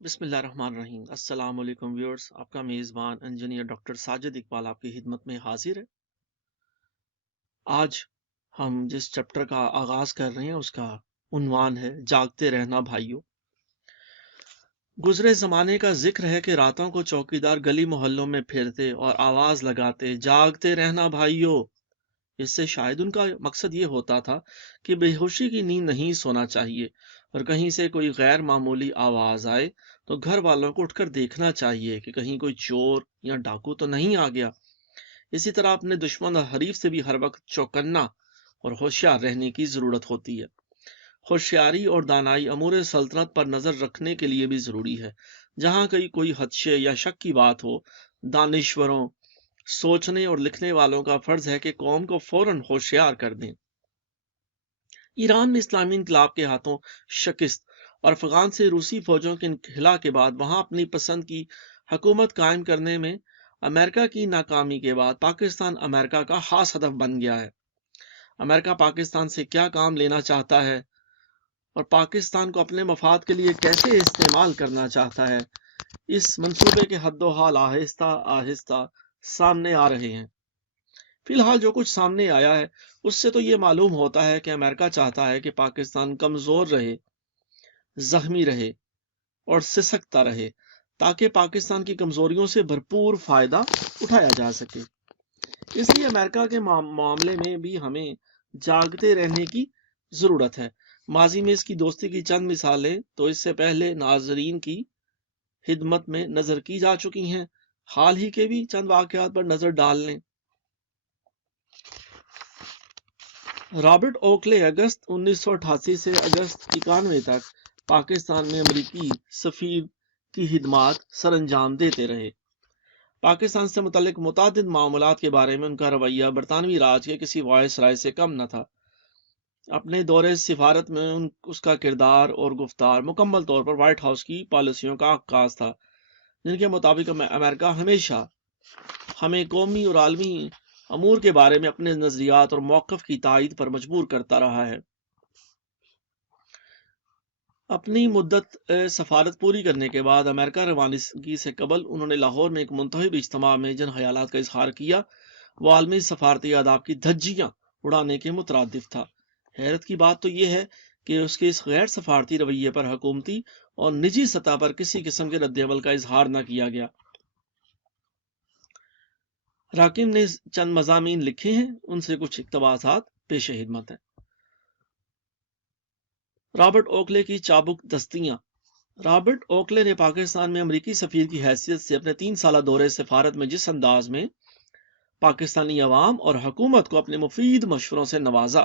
بسم اللہ الرحمن الرحیم۔ السلام علیکم ویورز، آپ کا میزبان انجینئر ڈاکٹر ساجد اقبال آپ کی خدمت میں حاضر ہے۔ آج ہم جس چیپٹر کا آغاز کر رہے ہیں اس کا عنوان ہے جاگتے رہنا بھائیوں۔ گزرے زمانے کا ذکر ہے کہ راتوں کو چوکیدار گلی محلوں میں پھرتے اور آواز لگاتے جاگتے رہنا بھائیوں۔ اس سے شاید ان کا مقصد یہ ہوتا تھا کہ بے ہوشی کی نیند نہیں سونا چاہیے، اور کہیں سے کوئی غیر معمولی آواز آئے تو گھر والوں کو اٹھ کر دیکھنا چاہیے کہ کہیں کوئی چور یا ڈاکو تو نہیں آ گیا۔ اسی طرح اپنے دشمن اور حریف سے بھی ہر وقت چوکنا اور ہوشیار رہنے کی ضرورت ہوتی ہے۔ ہوشیاری اور دانائی امور سلطنت پر نظر رکھنے کے لیے بھی ضروری ہے۔ جہاں کہیں کوئی خدشے یا شک کی بات ہو، دانشوروں، سوچنے اور لکھنے والوں کا فرض ہے کہ قوم کو فوراً ہوشیار کر دیں۔ ایران میں اسلامی انقلاب کے ہاتھوں شکست اور افغان سے روسی فوجوں کے انخلا کے بعد وہاں اپنی پسند کی حکومت قائم کرنے میں امریکہ کی ناکامی کے بعد پاکستان امریکہ کا خاص ہدف بن گیا ہے۔ امریکہ پاکستان سے کیا کام لینا چاہتا ہے اور پاکستان کو اپنے مفاد کے لیے کیسے استعمال کرنا چاہتا ہے، اس منصوبے کے حد و حال آہستہ آہستہ سامنے آ رہے ہیں۔ فی الحال جو کچھ سامنے آیا ہے اس سے تو یہ معلوم ہوتا ہے کہ امریکہ چاہتا ہے کہ پاکستان کمزور رہے، زخمی رہے اور سسکتا رہے، تاکہ پاکستان کی کمزوریوں سے بھرپور فائدہ اٹھایا جا سکے۔ اس لیے امریکہ کے معاملے میں بھی ہمیں جاگتے رہنے کی ضرورت ہے۔ ماضی میں اس کی دوستی کی چند مثالیں تو اس سے پہلے ناظرین کی خدمت میں نظر کی جا چکی ہیں۔ حال ہی کے بھی چند واقعات پر نظر ڈال لیں۔ رابرٹ اوکلے اگست 1988 سے اگست 91 تک پاکستان میں امریکی سفیر کی خدمات سر انجام دیتے رہے۔ پاکستان سے متعلق متعدد معاملات کے بارے میں ان کا رویہ برطانوی راج کے کسی وائس رائے سے کم نہ تھا۔ اپنے دورے سفارت میں اس کا کردار اور گفتار مکمل طور پر وائٹ ہاؤس کی پالیسیوں کا عکاس تھا، جن کے مطابق امریکہ ہمیشہ ہمیں قومی اور عالمی امور کے بارے میں اپنے نظریات اور موقف کی تائید پر مجبور کرتا رہا ہے۔ اپنی مدت سفارت پوری کرنے کے بعد امریکہ روانگی سے قبل انہوں نے لاہور میں ایک منتخب اجتماع میں جن خیالات کا اظہار کیا وہ عالمی سفارتی آداب کی دھجیاں اڑانے کے مترادف تھا۔ حیرت کی بات تو یہ ہے کہ اس کے اس غیر سفارتی رویے پر حکومتی اور نجی سطح پر کسی قسم کے رد عمل کا اظہار نہ کیا گیا۔ راکم نے چند مضامین لکھے ہیں، ان سے کچھ اقتباسات پیش خدمت ہیں۔ رابرٹ اوکلے کی چابک دستیاں۔ رابرٹ اوکلے نے پاکستان میں امریکی سفیر کی حیثیت سے اپنے 3 سالہ دورے سفارت میں جس انداز میں پاکستانی عوام اور حکومت کو اپنے مفید مشوروں سے نوازا،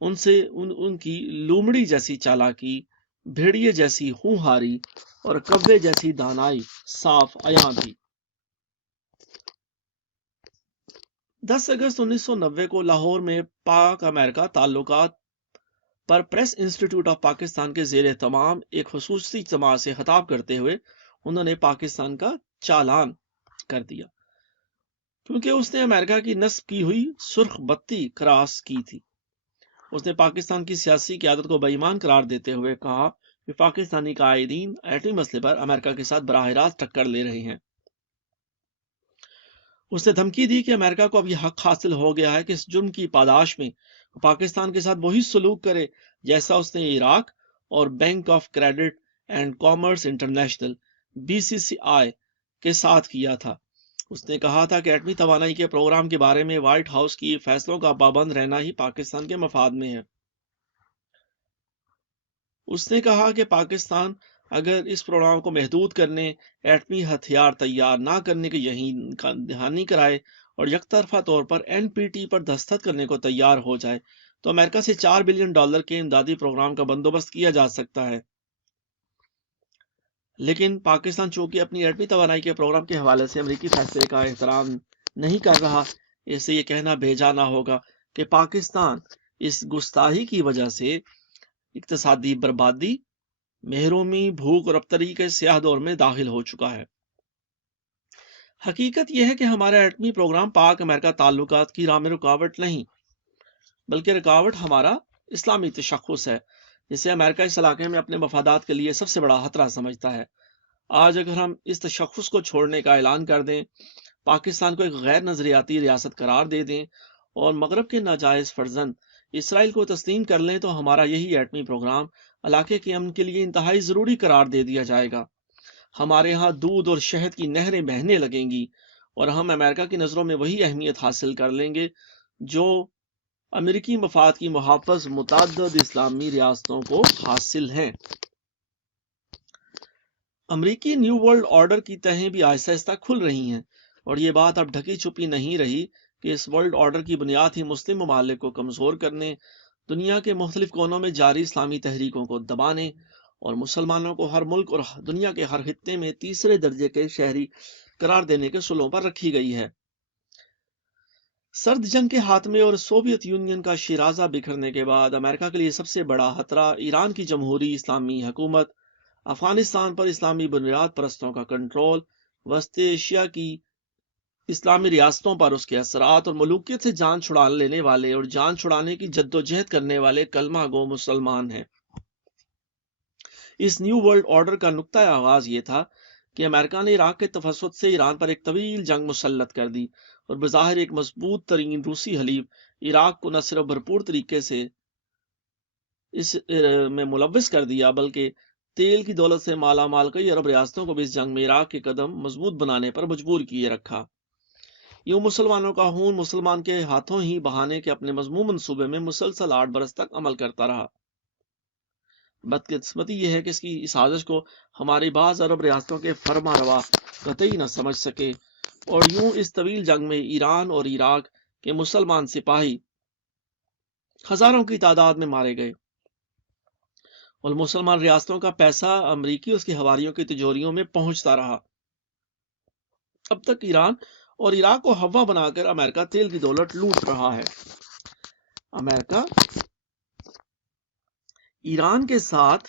ان کی لومڑی جیسی چالاکی، بھیڑیے جیسی ہونہاری اور کوے جیسی دانائی صاف عیاں تھی۔ 10 اگست 1990 کو لاہور میں پاک امریکہ تعلقات پر پریس انسٹیٹیوٹ آف پاکستان کے زیر اہتمام ایک خصوصی اجتماع سے خطاب کرتے ہوئے انہوں نے پاکستان کا چالان کر دیا، کیونکہ اس نے امریکہ کی نصب کی ہوئی سرخ بتی کراس کی تھی۔ اس نے پاکستان کی سیاسی قیادت کو بے ایمان قرار دیتے ہوئے کہا کہ پاکستانی قائدین ایٹمی مسئلے پر امریکہ کے ساتھ براہ راست ٹکر لے رہے ہیں۔ اس نے دھمکی دی کہ امریکہ کو اب یہ حق حاصل ہو گیا ہے کہ اس جرم کی پاداش میں پاکستان کے ساتھ وہی سلوک کرے جیسا اس نے عراق اور bank of credit and commerce international BCCI کے ساتھ کیا تھا۔ اس نے کہا تھا کہ ایٹمی توانائی کے پروگرام کے بارے میں وائٹ ہاؤس کی فیصلوں کا پابند رہنا ہی پاکستان کے مفاد میں ہے۔ اس نے کہا کہ پاکستان اگر اس پروگرام کو محدود کرنے، ایٹمی ہتھیار تیار نہ کرنے کی یقین دہانی کرائے اور یک طرفہ طور پر NPT پر دستخط کرنے کو تیار ہو جائے تو امریکہ سے $4 بلین کے امدادی پروگرام کا بندوبست کیا جا سکتا ہے۔ لیکن پاکستان چونکہ اپنی ایٹمی توانائی کے پروگرام کے حوالے سے امریکی فیصلے کا احترام نہیں کر رہا، اس سے یہ کہنا بھیجا نہ ہوگا کہ پاکستان اس گستاخی کی وجہ سے اقتصادی بربادی، محرومی، بھوک اور ابتری کے سیاہ دور میں داخل ہو چکا ہے۔ حقیقت یہ ہے کہ ہمارا ایٹمی پروگرام پاک امریکہ تعلقات کی راہ میں رکاوٹ نہیں، بلکہ رکاوٹ ہمارا اسلامی تشخص ہے۔ جسے امریکہ اس علاقے میں اپنے مفادات کے لیے سب سے بڑا خطرہ سمجھتا ہے۔ آج اگر ہم اس تشخص کو چھوڑنے کا اعلان کر دیں، پاکستان کو ایک غیر نظریاتی ریاست قرار دے دیں اور مغرب کے ناجائز فرزند اسرائیل کو تسلیم کر لیں، تو ہمارا یہی ایٹمی پروگرام علاقے کے امن کے لیے انتہائی ضروری قرار دے دیا جائے گا۔ ہمارے ہاں دودھ اور شہد کی نہریں بہنے لگیں گی اور ہم امریکہ کی نظروں میں وہی اہمیت حاصل کر لیں گے جو امریکی مفاد کی محافظ متعدد اسلامی ریاستوں کو حاصل ہیں۔ امریکی نیو ورلڈ آرڈر کی تہیں بھی آہستہ آہستہ کھل رہی ہیں، اور یہ بات اب ڈھکی چھپی نہیں رہی کہ اس ورلڈ آرڈر کی بنیاد ہی مسلم ممالک کو کمزور کرنے، دنیا کے مختلف کونوں میں جاری اسلامی تحریکوں کو دبانے اور مسلمانوں کو ہر ملک اور دنیا کے ہر خطے میں تیسرے درجے کے شہری قرار دینے کے اصولوں پر رکھی گئی ہے۔ سرد جنگ کے خاتمے اور سوویت یونین کا شیرازہ بکھرنے کے بعد امریکہ کے لیے سب سے بڑا خطرہ ایران کی جمہوری اسلامی حکومت، افغانستان پر اسلامی بنیاد پرستوں کا کنٹرول، وسط ایشیا کی اسلامی ریاستوں پر اس کے اثرات اور ملوکیت سے جان چھڑا لینے والے اور جان چھڑانے کی جدوجہد کرنے والے کلمہ گو مسلمان ہیں۔ اس نیو ورلڈ آرڈر کا نقطہ آغاز یہ تھا کہ امریکہ نے عراق کے تفسد سے ایران پر ایک طویل جنگ مسلط کر دی اور بظاہر ایک مضبوط ترین روسی حلیف عراق کو نہ صرف بھرپور طریقے سے اس میں ملوث کر دیا، بلکہ تیل کی دولت سے مالا مال کئی عرب ریاستوں کو بھی اس جنگ میں عراق کے قدم مضبوط بنانے پر مجبور کیے رکھا۔ یوں مسلمانوں کا خون مسلمان کے ہاتھوں ہی بہانے کے اپنے مضمون منصوبے میں مسلسل 8 برس تک عمل کرتا رہا۔ بدقسمتی یہ ہے کہ اس کی سازش کو ہماری بعض عرب ریاستوں کے فرما روا قطعی نہ سمجھ سکے، اور یوں اس طویل جنگ میں ایران اور عراق کے مسلمان سپاہی ہزاروں کی تعداد میں مارے گئے اور مسلمان ریاستوں کا پیسہ امریکی اس کی حواریوں کی تجوریوں میں پہنچتا رہا۔ اب تک ایران اور عراق کو ہوا بنا کر امریکہ تیل کی دولت لوٹ رہا ہے۔ امریکہ ایران کے ساتھ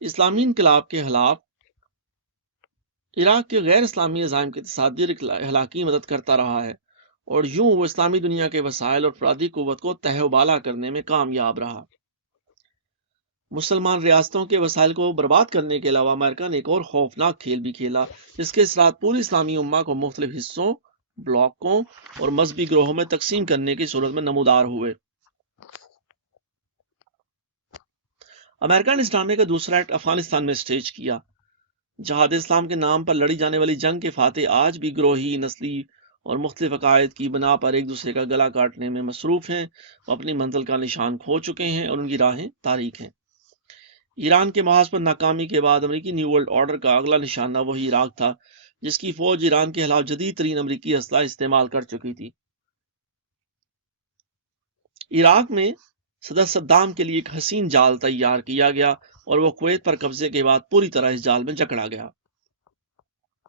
اسلامی انقلاب کے خلاف عراق کے غیر اسلامی عزائم کی تصادی اور اخلاقی مدد کرتا رہا ہے، اور یوں وہ اسلامی دنیا کے وسائل اور افرادی قوت کو تہہ و بالا کرنے میں کامیاب رہا۔ مسلمان ریاستوں کے وسائل کو برباد کرنے کے علاوہ امریکہ نے ایک اور خوفناک کھیل بھی کھیلا، جس کے اثرات پوری اسلامی امہ کو مختلف حصوں، بلاکوں اور مذہبی گروہوں میں تقسیم کرنے کی صورت میں نمودار ہوئے۔ امریکہ نے اس ڈرامے کا دوسرا ایکٹ افغانستان میں سٹیج کیا۔ جہاد اسلام کے نام پر لڑی جانے والی جنگ کے فاتح آج بھی گروہی، نسلی اور مختلف عقائد کی بنا پر ایک دوسرے کا گلا کاٹنے میں مصروف ہیں، وہ اپنی منزل کا نشان کھو چکے ہیں اور ان کی راہیں تاریک ہیں۔ ایران کے محاذ پر ناکامی کے بعد امریکی نیو ورلڈ آرڈر کا اگلا نشانہ وہی عراق تھا، جس کی فوج ایران کے خلاف جدید ترین امریکی اسلحہ استعمال کر چکی تھی۔ عراق میں صدر صدام کے لیے ایک حسین جال تیار کیا گیا اور وہ کویت پر قبضے کے بعد پوری طرح اس جال میں جکڑا گیا۔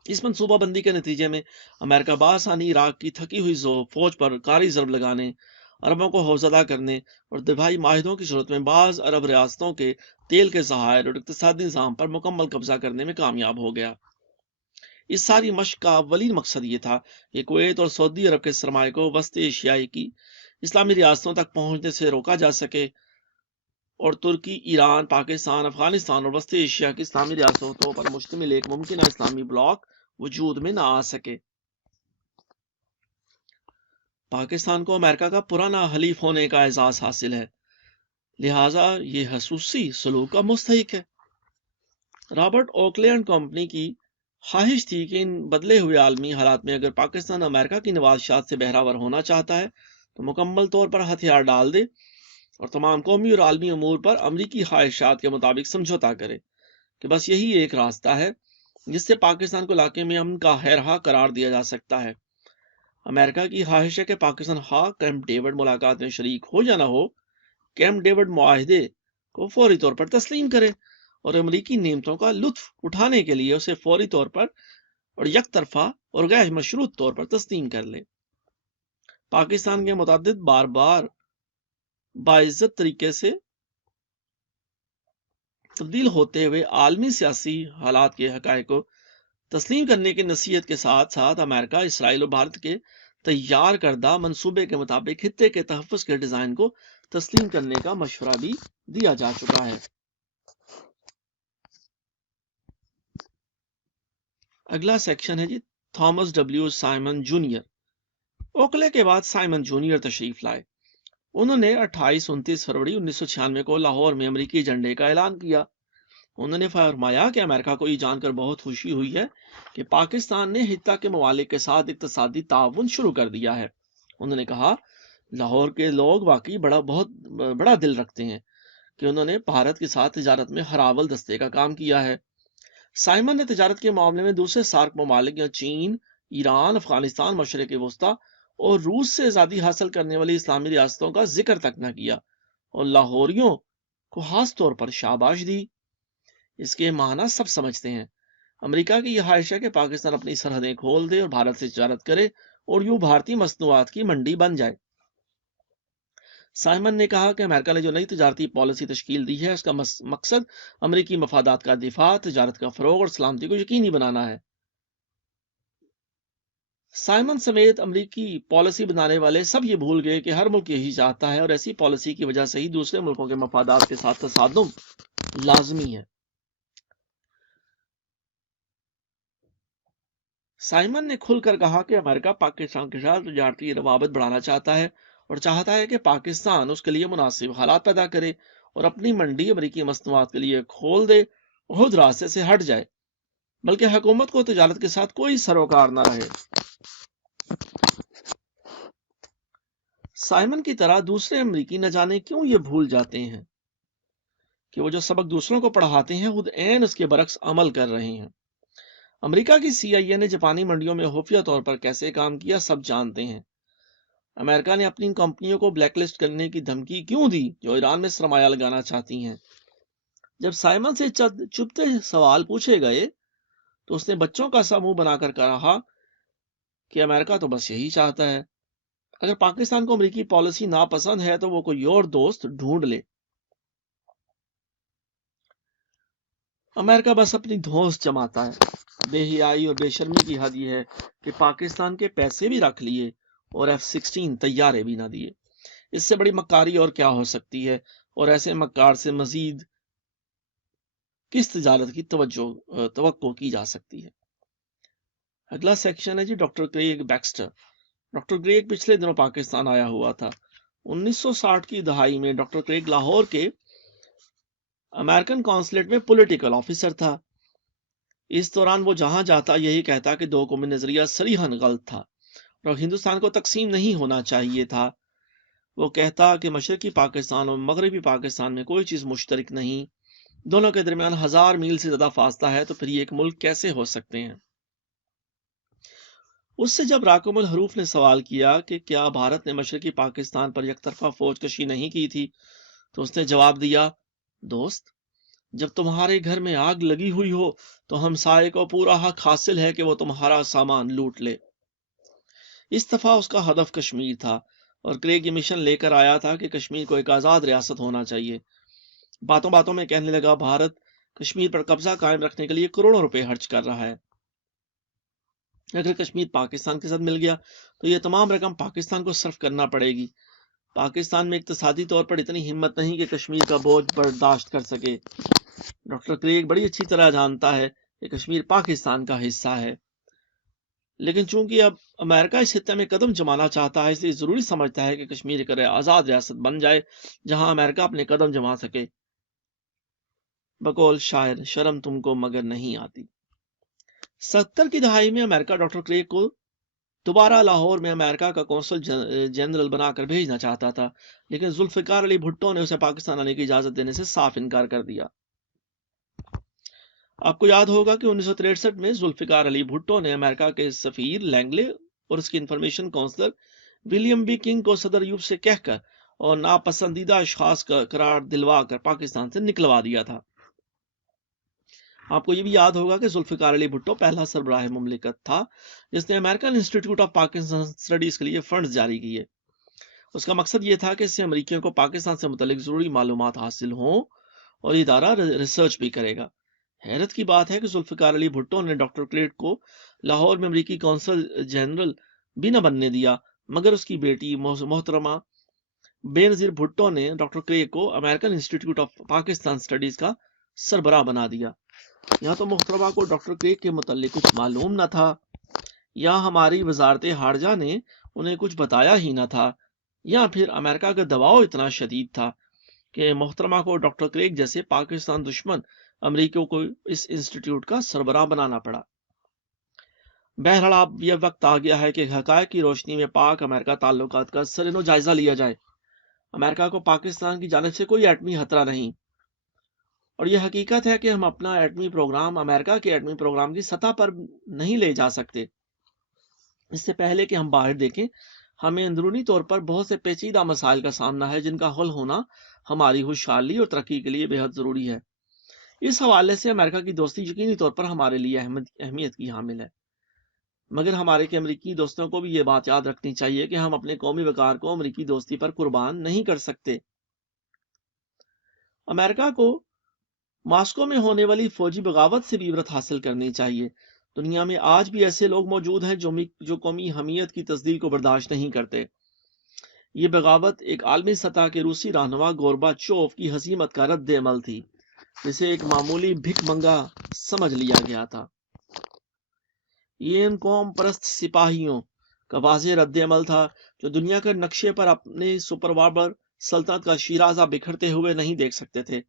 اس منصوبہ بندی کے نتیجے میں امریکہ بآسانی عراق کی تھکی ہوئی فوج پر کاری ضرب لگانے، عربوں کو خوفزدہ کرنے اور دفاعی معاہدوں کی صورت میں بعض عرب ریاستوں کے تیل کے ذخائر اور اقتصادی نظام پر مکمل قبضہ کرنے میں کامیاب ہو گیا۔ اس ساری مشق کا اولین مقصد یہ تھا کہ کویت اور سعودی عرب کے سرمایہ کو وسط ایشیائی کی اسلامی ریاستوں تک پہنچنے سے روکا جا سکے اور ترکی، ایران، پاکستان، افغانستان اور وسط ایشیا کی اسلامی ریاستوں پر مشتمل ایک ممکنہ اسلامی بلاک وجود میں نہ آ سکے۔ پاکستان کو امریکہ کا پرانا حلیف ہونے کا اعزاز حاصل ہے، لہٰذا یہ خصوصی سلوک کا مستحق ہے۔ رابرٹ اوکلے اینڈ کمپنی کی خواہش تھی کہ ان بدلے ہوئے عالمی حالات میں اگر پاکستان امریکہ کی نوازشات سے بہرہ ہونا چاہتا ہے تو مکمل طور پر ہتھیار ڈال دے اور تمام قومی اور عالمی امور پر امریکی خواہشات کے مطابق سمجھوتا کرے، کہ بس یہی ایک راستہ ہے جس سے پاکستان کو علاقے میں امن کا خیرخواہ قرار دیا جا سکتا ہے۔ امریکہ کی خواہش ہے کہ پاکستان خواہ کیمپ ڈیوڈ ملاقات میں شریک ہو یا نہ ہو، کیمپ ڈیوڈ معاہدے کو فوری طور پر تسلیم کرے اور امریکی نعمتوں کا لطف اٹھانے کے لیے اسے فوری طور پر اور یک طرفہ اور غیر مشروط طور پر تسلیم کر لے۔ پاکستان کے متعدد بار بار باعزت طریقے سے تبدیل ہوتے ہوئے عالمی سیاسی حالات کے حقائق کو تسلیم کرنے کی نصیحت کے ساتھ ساتھ امریکہ، اسرائیل اور بھارت کے تیار کردہ منصوبے کے مطابق خطے کے تحفظ کے ڈیزائن کو تسلیم کرنے کا مشورہ بھی دیا جا چکا ہے۔ اگلا سیکشن ہے جی تھامس ڈبلیو سائمن جونیئر۔ اوکلے کے بعد سائمن جونیئر تشریف لائے۔ انہوں نے 28-29 فروری 1996 کو لاہور میں امریکی جھنڈے کا اعلان کیا۔ انہوں نے فرمایا کہ امریکہ کو یہ جان کر بہت خوشی ہوئی ہے کہ پاکستان نے خطہ کے ممالک کے ساتھ اقتصادی تعاون شروع کر دیا ہے۔ انہوں نے کہا لاہور کے لوگ واقعی بہت بڑا دل رکھتے ہیں کہ انہوں نے بھارت کے ساتھ تجارت میں ہراول دستے کا کام کیا ہے۔ سائمن نے تجارت کے معاملے میں دوسرے سارک ممالک یا چین، ایران، افغانستان، مشرق وسطیٰ اور روس سے آزادی حاصل کرنے والی اسلامی ریاستوں کا ذکر تک نہ کیا اور لاہوریوں کو خاص طور پر شاباش دی۔ اس کے معنی سب سمجھتے ہیں۔ امریکہ کی یہ خواہش ہے کہ پاکستان اپنی سرحدیں کھول دے اور بھارت سے تجارت کرے اور یوں بھارتی مصنوعات کی منڈی بن جائے۔ سائمن نے کہا کہ امریکہ نے جو نئی تجارتی پالیسی تشکیل دی ہے اس کا مقصد امریکی مفادات کا دفاع، تجارت کا فروغ اور سلامتی کو یقینی بنانا ہے۔ سائمن سمیت امریکی پالیسی بنانے والے سب یہ بھول گئے کہ ہر ملک یہی چاہتا ہے اور ایسی پالیسی کی وجہ سے ہی دوسرے ملکوں کے مفادات کے ساتھ تصادم لازمی ہے۔ سائمن نے کھل کر کہا کہ امریکہ پاکستان کے ساتھ تجارتی روابط بڑھانا چاہتا ہے اور چاہتا ہے کہ پاکستان اس کے لیے مناسب حالات پیدا کرے اور اپنی منڈی امریکی مصنوعات کے لیے کھول دے، خود راستے سے ہٹ جائے، بلکہ حکومت کو تجارت کے ساتھ کوئی سروکار نہ رہے۔ سائمن کی طرح دوسرے امریکی نہ جانے کیوں یہ بھول جاتے ہیں کہ وہ جو سبق دوسروں کو پڑھاتے ہیں خود عین اس کے برعکس عمل کر رہے ہیں۔ امریکہ کی CIA نے جاپانی منڈیوں میں خفیہ طور پر کیسے کام کیا سب جانتے ہیں۔ امریکہ نے اپنی کمپنیوں کو بلیک لسٹ کرنے کی دھمکی کیوں دی جو ایران میں سرمایہ لگانا چاہتی ہیں؟ جب سائمن سے چپتے سوال پوچھے گئے تو اس نے بچوں کا سا منہ بنا کر کہا کہ امریکہ تو بس یہی چاہتا ہے، اگر پاکستان کو امریکی پالیسی ناپسند ہے تو وہ کوئی اور دوست ڈھونڈ لے۔ امریکہ بس اپنی دھوس جماتا ہے۔ بے حیائی اور بے شرمی کی حد یہ ہے کہ پاکستان کے پیسے بھی رکھ لیے اور F-16 طیارے بھی نہ دیے۔ اس سے بڑی مکاری اور کیا ہو سکتی ہے، اور ایسے مکار سے مزید کس تجارت کی توقع کی جا سکتی ہے؟ اگلا سیکشن ہے جی ڈاکٹر کریگ بیکسٹر۔ ڈاکٹر کریگ پچھلے دنوں پاکستان آیا ہوا تھا۔ 1960 کی دہائی میں ڈاکٹر کریگ لاہور کے امریکن قونصلیٹ میں پولیٹیکل آفیسر تھا۔ اس دوران وہ جہاں جاتا یہی کہتا کہ دو قومی نظریہ صریحاً غلط تھا اور ہندوستان کو تقسیم نہیں ہونا چاہیے تھا۔ وہ کہتا کہ مشرقی پاکستان اور مغربی پاکستان میں کوئی چیز مشترک نہیں، دونوں کے درمیان 1000 میل سے زیادہ فاصلہ ہے، تو پھر یہ ایک ملک کیسے ہو سکتے ہیں؟ اس سے جب راکم الحروف نے سوال کیا کہ کیا بھارت نے مشرقی پاکستان پر یک طرفہ فوج کشی نہیں کی تھی، تو اس نے جواب دیا، دوست جب تمہارے گھر میں آگ لگی ہوئی ہو تو ہمسائے کو پورا حق حاصل ہے کہ وہ تمہارا سامان لوٹ لے۔ اس دفعہ اس کا ہدف کشمیر تھا اور کریگ یہ مشن لے کر آیا تھا کہ کشمیر کو ایک آزاد ریاست ہونا چاہیے۔ باتوں باتوں میں کہنے لگا بھارت کشمیر پر قبضہ قائم رکھنے کے لیے کروڑوں روپے خرچ کر رہا ہے۔ اگر کشمیر پاکستان کے ساتھ مل گیا تو یہ تمام رقم پاکستان کو صرف کرنا پڑے گی۔ پاکستان میں اقتصادی طور پر اتنی ہمت نہیں کہ کشمیر کا بوجھ برداشت کر سکے۔ ڈاکٹر کریگ بڑی اچھی طرح جانتا ہے کہ کشمیر پاکستان کا حصہ ہے، لیکن چونکہ اب امریکہ اس خطے میں قدم جمانا چاہتا ہے، اس لیے ضروری سمجھتا ہے کہ کشمیر ایک آزاد ریاست بن جائے جہاں امریکہ اپنے قدم جما سکے۔ بقول شاعر شرم تم کو مگر نہیں آتی۔ 70 کی دہائی میں امریکہ ڈاکٹر کریگ کو دوبارہ لاہور میں امریکہ کا قونصل جنرل بنا کر بھیجنا چاہتا تھا، لیکن ذوالفقار علی بھٹو نے اسے پاکستان آنے کی اجازت دینے سے صاف انکار کر دیا۔ آپ کو یاد ہوگا کہ 1963 میں ذوالفقار علی بھٹو نے امریکہ کے سفیر لینگلے اور اس کے information counsellor William B King کو صدر ایوب سے کہہ کر اور ناپسندیدہ اشخاص کا قرار دلوا کر پاکستان سے نکلوا دیا تھا۔ آپ کو یہ بھی یاد ہوگا کہ ذوالفقار علی بھٹو پہلا سربراہ مملکت تھا جس نے American institute of Pakistan studies کے لیے فنڈز جاری کیے۔ اس کا مقصد یہ تھا کہ اس سے امریکیوں کو پاکستان سے متعلق ضروری معلومات حاصل ہوں اور یہ ادارہ ریسرچ بھی کرے گا۔ حیرت کی بات ہے کہ ذوالفقار علی بھٹو نے ڈاکٹر کریگ کو لاہور میں امریکی قونصل جنرل بھی نہ بننے دیا، مگر اس کی بیٹی محترمہ بے نظیر بھٹو نے ڈاکٹر کریگ کو American institute of Pakistan studies کا سربراہ بنا دیا۔ یہاں تو محترمہ کو ڈاکٹر کریگ کے متعلق کچھ معلوم نہ تھا، یا ہماری وزارت خارجہ نے انہیں کچھ بتایا ہی نہ تھا، یا پھر امریکہ کا دباؤ اتنا شدید تھا کہ محترمہ کو ڈاکٹر کریگ جیسے پاکستان دشمن امریکیوں کو اس انسٹیٹیوٹ کا سربراہ بنانا پڑا۔ بہرحال اب یہ وقت آ گیا ہے کہ حقائق کی روشنی میں پاک امریکہ تعلقات کا سرنو جائزہ لیا جائے۔ امریکہ کو پاکستان کی جانب سے کوئی ایٹمی خطرہ نہیں، اور یہ حقیقت ہے کہ ہم اپنا ایٹمی پروگرام امریکہ کے ایٹمی پروگرام کی سطح پر نہیں لے جا سکتے۔ اس سے پہلے کہ ہم باہر دیکھیں، ہمیں اندرونی طور پر بہت سے پیچیدہ مسائل کا سامنا ہے جن کا حل ہونا ہماری خوشحالی اور ترقی کے لیے بے حد ضروری ہے۔ اس حوالے سے امریکہ کی دوستی یقینی طور پر ہمارے لیے اہمیت کی حامل ہے، مگر ہمارے کے امریکی دوستوں کو بھی یہ بات یاد رکھنی چاہیے کہ ہم اپنے قومی وقار کو امریکی دوستی پر قربان نہیں کر سکتے۔ امریکہ کو ماسکو میں ہونے والی فوجی بغاوت سے بھی عبرت حاصل کرنی چاہیے۔ دنیا میں آج بھی ایسے لوگ موجود ہیں جو قومی حمیت کی تزلیل کو برداشت نہیں کرتے۔ یہ بغاوت ایک عالمی سطح کے روسی رہنما گورباچوف کی حزیمت کا رد عمل تھی، جسے ایک معمولی بھک منگا سمجھ لیا گیا تھا۔ یہ ان قوم پرست سپاہیوں کا واضح رد عمل تھا جو دنیا کے نقشے پر اپنے سپر پاور سلطنت کا شیرازہ بکھرتے ہوئے نہیں دیکھ سکتے تھے۔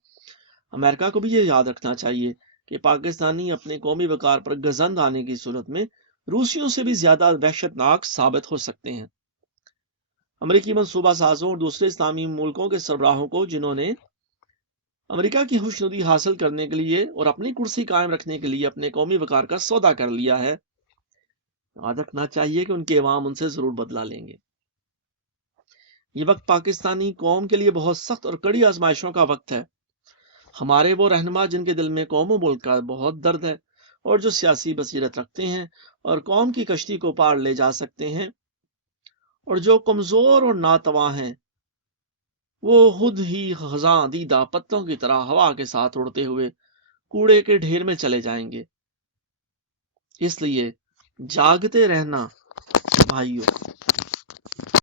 امریکہ کو بھی یہ یاد رکھنا چاہیے کہ پاکستانی اپنے قومی وقار پر گزند آنے کی صورت میں روسیوں سے بھی زیادہ وحشت ناک ثابت ہو سکتے ہیں۔ امریکی منصوبہ سازوں اور دوسرے اسلامی ملکوں کے سربراہوں کو، جنہوں نے امریکہ کی خوشنودی حاصل کرنے کے لیے اور اپنی کرسی قائم رکھنے کے لیے اپنے قومی وقار کا سودا کر لیا ہے، یاد رکھنا چاہیے کہ ان کے عوام ان سے ضرور بدلہ لیں گے۔ یہ وقت پاکستانی قوم کے لیے بہت سخت اور کڑی آزمائشوں کا وقت ہے۔ ہمارے وہ رہنما جن کے دل میں قوم و ملک کا بہت درد ہے، اور جو سیاسی بصیرت رکھتے ہیں اور قوم کی کشتی کو پار لے جا سکتے ہیں، اور جو کمزور اور ناتواں ہیں، وہ خود ہی خزاں دیدہ پتوں کی طرح ہوا کے ساتھ اڑتے ہوئے کوڑے کے ڈھیر میں چلے جائیں گے۔ اس لیے جاگتے رہنا بھائیوں۔